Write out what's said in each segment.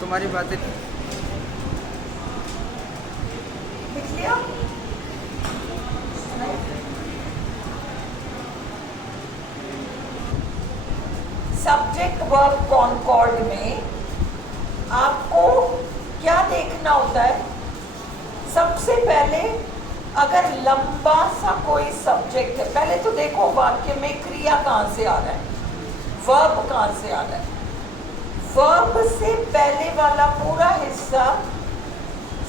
तुम्हारी बातें लिख लिया? सब्जेक्ट वर्ब कॉनकॉर्ड में आपको क्या देखना होता है? सबसे पहले अगर लंबा सा कोई सब्जेक्ट है, पहले तो देखो वाक्य में क्रिया कहाँ से आ रहा है, वर्ब कहाँ से आ रहा है। वर्ब से पहले वाला पूरा हिस्सा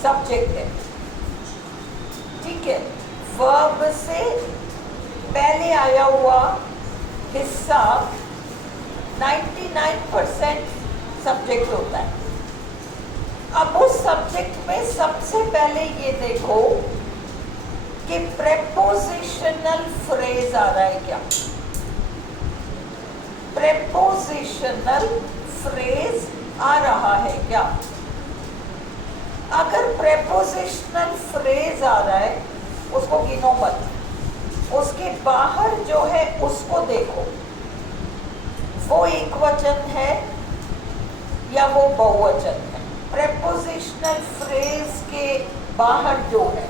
सब्जेक्ट है, ठीक है। वर्ब से पहले आया हुआ हिस्सा 99% सब्जेक्ट होता है। अब उस सब्जेक्ट में सबसे पहले ये देखो कि प्रेपोजिशनल फ्रेज आ रहा है क्या। प्रेपोजिशनल फ्रेज आ रहा है क्या। अगर प्रेपोजिशनल फ्रेज आ रहा है उसको गिनो मत, उसके बाहर जो है उसको देखो, वो एक वचन है या वो बहुवचन है। प्रेपोजिशनल फ्रेज के बाहर जो है,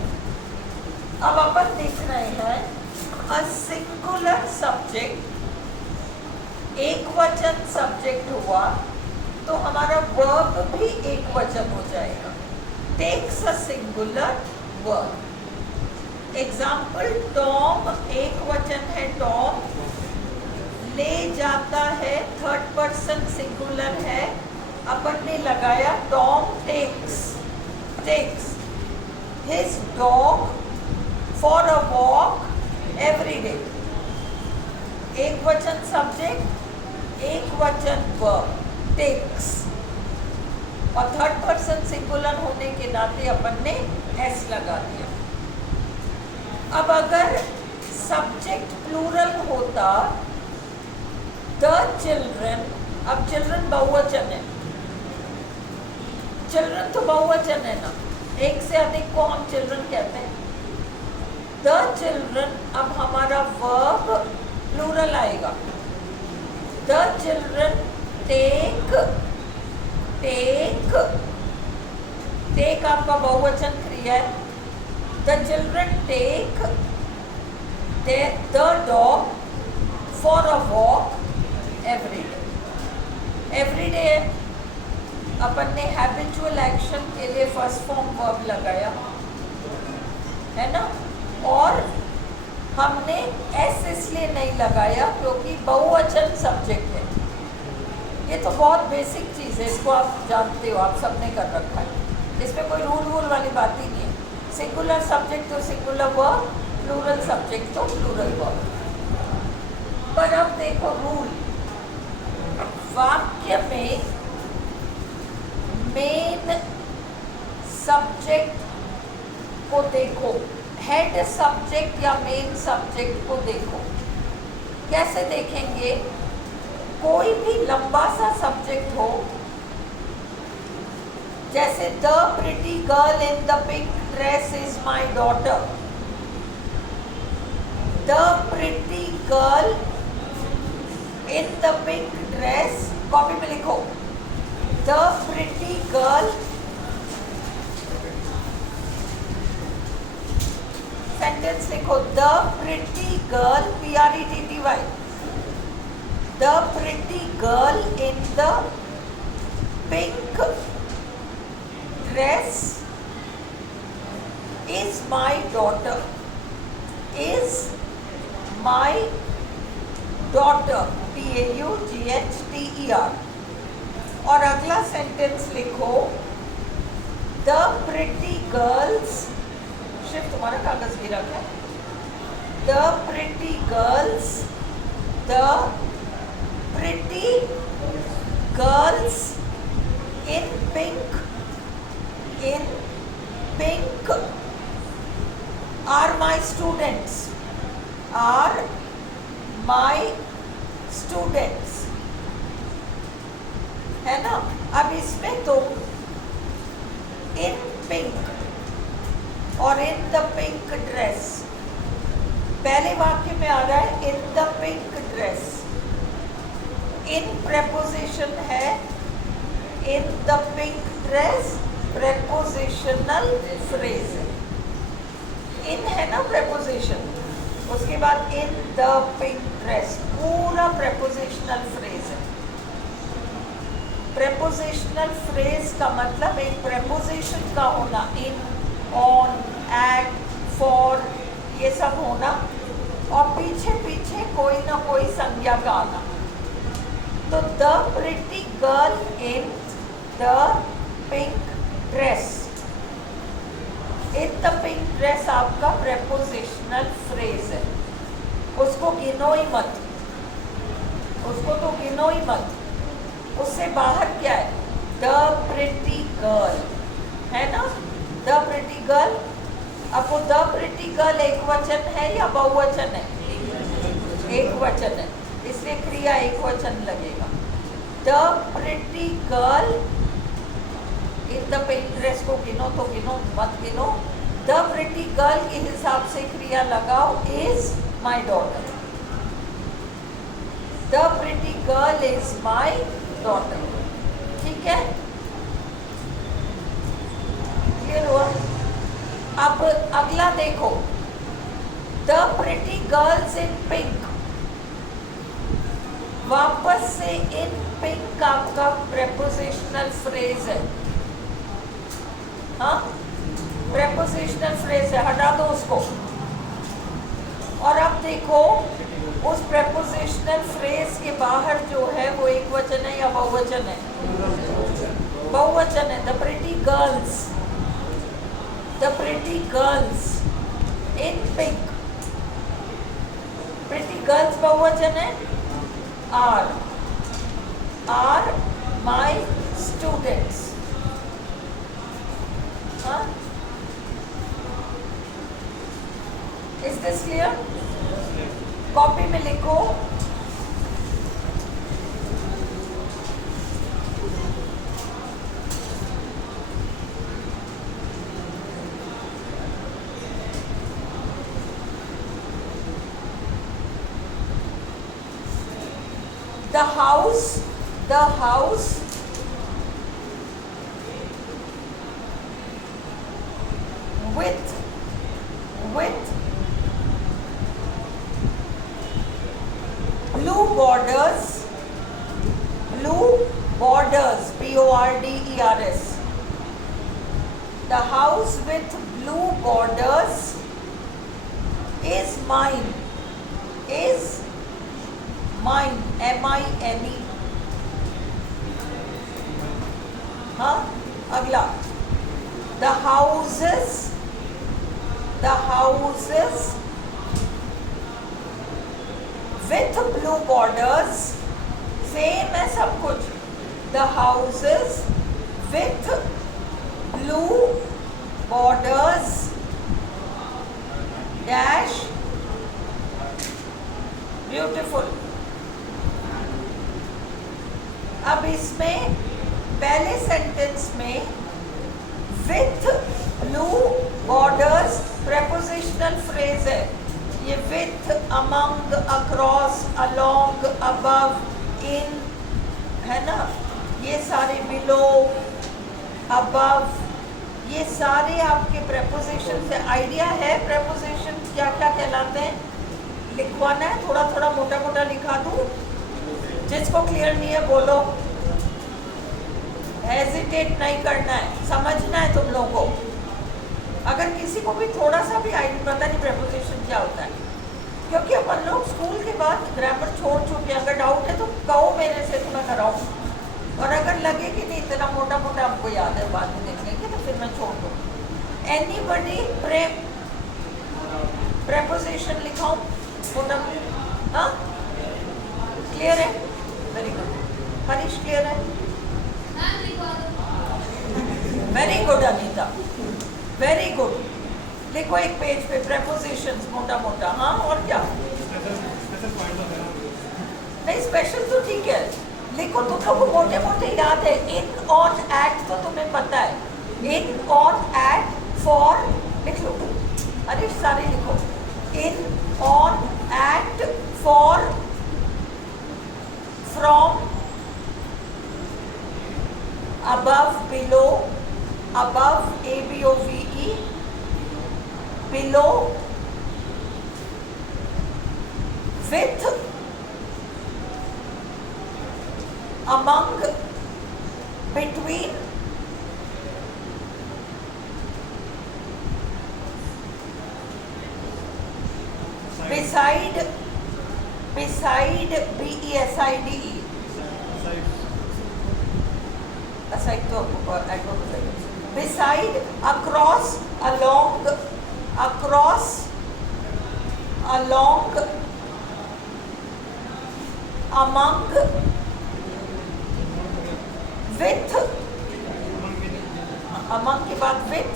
अब अपन देख रहे हैं अ सिंगुलर सब्जेक्ट, एक वचन सब्जेक्ट हुआ तो हमारा वर्ब भी एक वचन हो जाएगा। Takes a singular verb. Example, Tom एक वचन है, टॉम ले जाता है, थर्ड पर्सन सिंगुलर है, अपन ने लगाया Tom takes his dog for a walk every day. एक वचन सब्जेक्ट, एक वचन वर्ब, टेक्स, और थर्ड पर्सन सिंगुलर होने के नाते अपन ने एस लगा दिया। अब अगर सब्जेक्ट प्लूरल होता, द चिल्ड्रन, अब चिल्ड्रन बहुवचन है, चिल्ड्रन तो बहुवचन है ना, एक से अधिक को हम चिल्ड्रन कहते हैं। द चिल्ड्रन, अब हमारा वर्ब प्लूरल आएगा। द चिल्ड्रन टेक आपका बहुवचन क्रिया है। The children take the dog for a walk every day. Every day अपन ने हैबिचुअल एक्शन के लिए फर्स्ट फॉर्म वर्ब लगाया है ना, और हमने एस इसलिए नहीं लगाया क्योंकि बहुवचन सब्जेक्ट है। ये तो बहुत बेसिक चीज़ है, इसको आप जानते हो, आप सबने कर रखा है, इसमें कोई रूल वाली बात ही नहीं है। सिंगुलर सब्जेक्ट तो सिंगुलर वर्ब, प्लूरल सब्जेक्ट तो प्लूरल वर्ब। पर अब देखो रूल, वाक्य में मेन सब्जेक्ट को देखो, हेड सब्जेक्ट या मेन सब्जेक्ट को देखो। कैसे देखेंगे? कोई भी लंबा सा सब्जेक्ट हो, जैसे the pretty girl in the pink dress is my daughter. The pretty girl in the pink dress, copy में लिखो, द प्रिटी गर्ल, सेंटेंस लिखो, the pretty girl, PRETTY, the pretty girl in the pink dress is my daughter, is my daughter, DAUGHTER। और अगला sentence लिखो, the pretty girls, सिर्फ तुम्हारा कागज गिरा क्या? The pretty girls, the pretty girls in pink are my students, are my students, है ना। अब इसमें तो इन पिंक और इन द पिंक ड्रेस, पहले वाक्य में आ रहा है in the pink dress, in preposition है, in the pink dress prepositional phrase है, इन है ना प्रेपोजिशन, उसके बाद इन द पिंक ड्रेस पूरा प्रेपोजिशनल फ्रेज है। प्रेपोजिशनल फ्रेज का मतलब एक प्रेपोजिशन का होना, इन, ऑन, एट, फॉर, ये सब होना, और पीछे पीछे कोई ना कोई संज्ञा का आना। तो the pretty girl in the pink dress, in the pink dress आपका प्रेपोजिशनल फ्रेज है, उसको गिनो ही मत, उसको तो गिनो ही मत। उससे बाहर क्या है? द प्रिटी गर्ल है ना, द प्रिटी गर्ल। अब वो द प्रिटी गर्ल एक वचन है या बहुवचन है? एक वचन है, इसलिए क्रिया एक वचन लगेगा। The pretty girl in the pink dress को गिनो तो गिनो, मत गिनो। द प्रिटी गर्ल के हिसाब से क्रिया लगाओ, is my daughter. The pretty girl is my daughter, ठीक है, क्लियर हुआ? अब अगला देखो, the pretty girls in pink, वापस से इन पिंक आपका प्रेपोजिशनल फ्रेज है, हाँ प्रेपोजिशनल फ्रेज है, हटा दो उसको। और अब देखो उस प्रेपोजिशनल फ्रेज के बाहर जो है वो एक वचन है या बहुवचन है? बहुवचन है। The pretty girls, the pretty girls in pink, pretty girls बहुवचन है, आर, आर माई स्टूडेंट्स, हाँ, इज दिस क्लियर? कॉपी में लिखो, the house with blue borders, BORDERS, the house with blue borders is mine, is mine, MINE, हाँ। अगला, the houses with blue borders, same है सब कुछ, the houses with blue borders dash beautiful. अब इसमें पहले सेंटेंस में with blue borders prepositional phrase है, ये with, among, across, along, above, in, है ना, ये सारे बिलो, अबव, ये सारे आपके प्रेपोजिशन से। आइडिया है प्रेपोजिशन क्या क्या कहलाते हैं? लिखवाना है, थोड़ा थोड़ा मोटा मोटा लिखा दूं, जिसको क्लियर नहीं है बोलो, हेजिटेट नहीं करना है, समझना है तुम लोगों को। अगर किसी को भी थोड़ा सा भी आइडिया पता नहीं प्रेपोजिशन क्या होता है, क्योंकि अपन लोग स्कूल के बाद ग्रामर छोड़ चुके हैं, अगर डाउट है तो कहो मेरे से, तो मैं कराऊँ, और अगर लगे कि नहीं इतना मोटा मोटा हमको याद है, बाद में देख लेंगे, तो फिर मैं छोड़ दूँ। एनीबडी प्रेपोजिशन लिखाऊं मोटा, हाँ क्लियर है? वेरी गुड, हरीश क्लियर है? Very good Anita, very good. लिखो एक पेज पे प्रेपोजिशंस मोटा मोटा, हाँ और क्या? नहीं स्पेशल तो ठीक है, लिखो, तुम लोग को मोटे मोटे याद है। इन, ऑन, एट तो तुम्हें पता है, इन, ऑन, एट, फॉर, लिख लो, अरे सारे लिखो, in, on, at, for, from, above, below, above, ABOVE, below, with, among, between, beside, beside, BESIDE, aside तो beside, across, along, across, along, among, with, among के बाद with,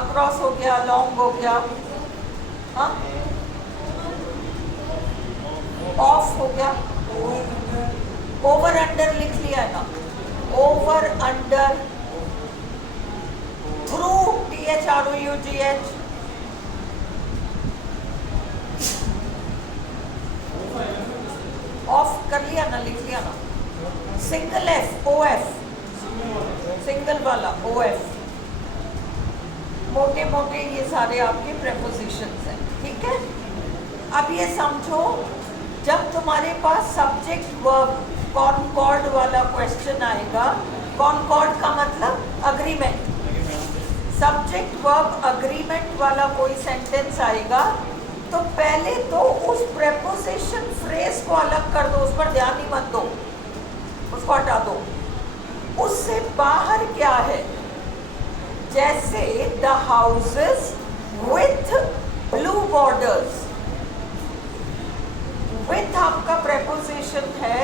across हो गया, along हो गया, हाँ, off हो गया, over under लिख लिया है ना, over under, through, THROUGH, of कर लिया ना, लिख लिया ना, सिंगल एफ, OF, सिंगल वाला OF, मोटे मोटे ये सारे आपके प्रेपोजिशंस हैं, ठीक है। अब ये समझो, जब तुम्हारे पास सब्जेक्ट वर्ब कॉनकॉर्ड वाला क्वेश्चन आएगा, कॉनकॉर्ड का मतलब अग्रीमेंट, सब्जेक्ट वर्ब अग्रीमेंट वाला कोई सेंटेंस आएगा, तो पहले तो उस प्रेपोजिशन फ्रेज को अलग कर दो, उस पर ध्यान ही मत दो, उसको हटा दो। उससे बाहर क्या है, जैसे the houses with blue borders, with आपका प्रेपोजिशन है,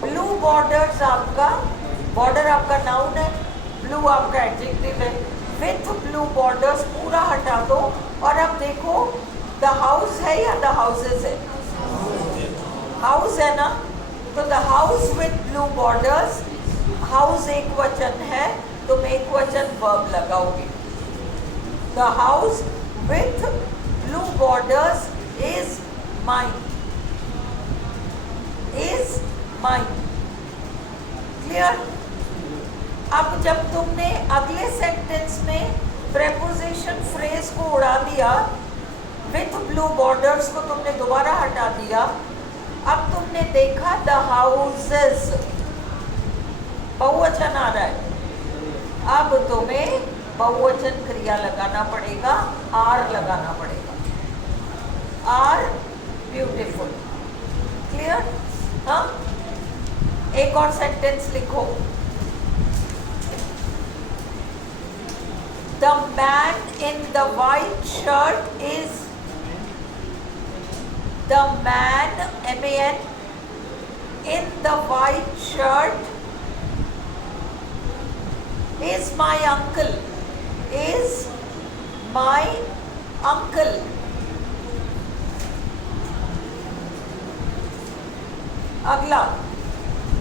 ब्लू बॉर्डर्स आपका, बॉर्डर आपका नाउन है, ब्लू आपका एडजेक्टिव है, विथ ब्लू बॉर्डर्स पूरा हटा दो, और अब देखो द हाउस है या द हाउसेस है, हाउस है ना, तो the house with blue borders, house एक वचन है, तुम एक वचन वर्ब लगाओगे, the house with blue borders is mine, is mine, clear. अब जब तुमने अगले सेंटेंस में प्रेपोजिशन फ्रेज को उड़ा दिया, विथ ब्लू बॉर्डर्स को तुमने दोबारा हटा दिया, अब तुमने देखा द हाउसेस बहुवचन आ रहा है, अब तुम्हें बहुवचन क्रिया लगाना पड़ेगा, आर लगाना पड़ेगा, आर ब्यूटीफुल, क्लियर। हाँ, एक और सेंटेंस लिखो, the man in the white shirt is, the man, MAN, in the white shirt is my uncle, is my uncle. अगला,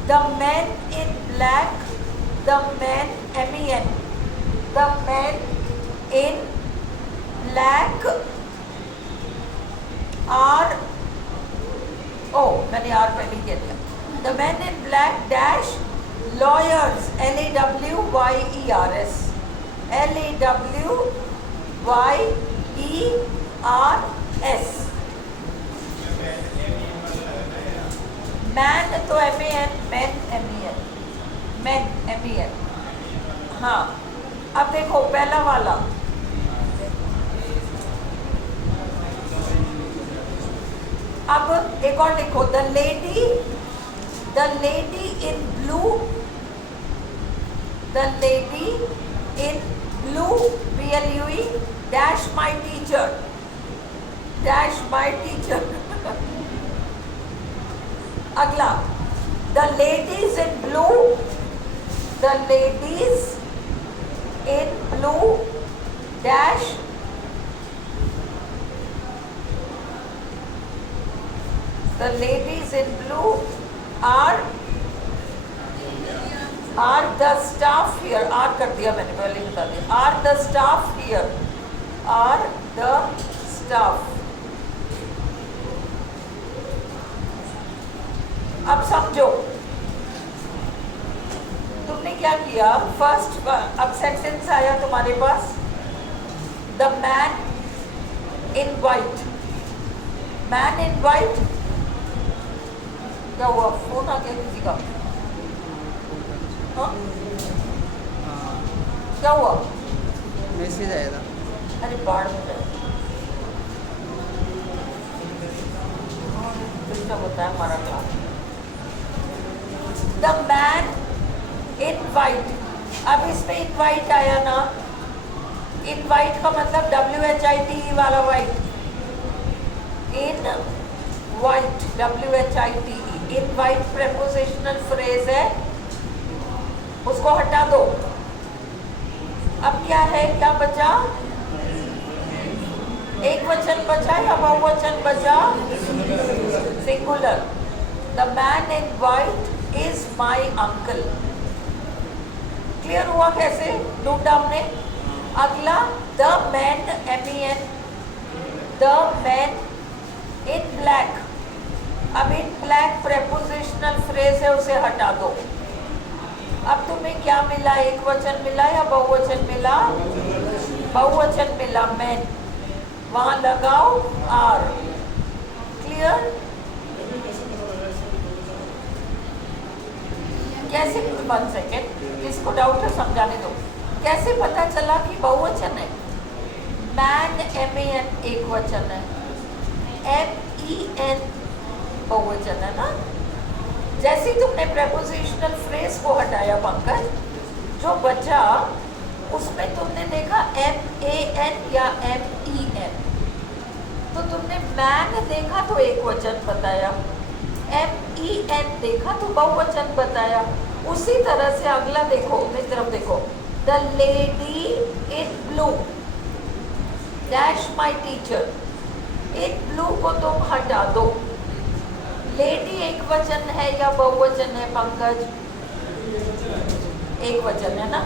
the men in black, the men, MEN, the men in black are, मैंने are पहले कह दिया, the man in black dash lawyers, LAWYERS, LAWYERS, man तो MAN, man MEN, man MEN, हाँ। अब देखो पहला वाला, अब एक और लिखो, the lady in blue, the lady in blue BLUE dash my teacher, dash my teacher. अगला, the ladies in blue, the ladies in blue dash the ladies in blue are the staff here, are कर दिया मैंने, पहले बता दिया, are the staff here, are the staff। अब समझो, तुमने क्या किया, फर्स्ट, अब सेंटेंस आया तुम्हारे पास, the man in white, man in white, क्या हुआ, फोन आ गया किसी का, हाँ क्या हुआ, मैसेज आया था, अरे बाढ़ में जाए, डिस्टर्ब होता है हमारा class. The man in white, अब इसमें इन वाइट आया ना, इन वाइट का मतलब WHIT वाला white, in white WHIT, in white prepositional phrase है, उसको हटा दो। अब क्या है, क्या बचा, एक वचन बचा या बहुवचन बचा, singular. The man in white is my uncle. Clear हुआ कैसे ढूंढा हमने। अगला the man MEN, the man in black, अब इन ब्लैक प्रेपोजिशनल फ्रेज है, उसे हटा दो। अब तुम्हें क्या मिला, एक वचन मिला या बहुवचन मिला, बहुवचन मिला, मैन, वहां लगाओ आर। क्लियर। कैसे, 1 सेकेंड, किसको डाउट है समझाने दो। कैसे पता चला कि बहुवचन है। मैन MEN एक वचन है, MEN बहुवचन है ना। जैसे तुमने प्रेपोजिशनल फ्रेज को हटाया पंकज, जो बचा उसमें तुमने देखा MAN या MEN, तो तुमने मैन देखा तो एक वचन बताया, MEN देखा तो बहुवचन बताया। उसी तरह से अगला देखो, मेरी तरफ देखो, the lady in blue dash my teacher, in blue को तुम हटा दो। लेडी एक वचन है या बहुवचन है पंकज, एक वचन है ना।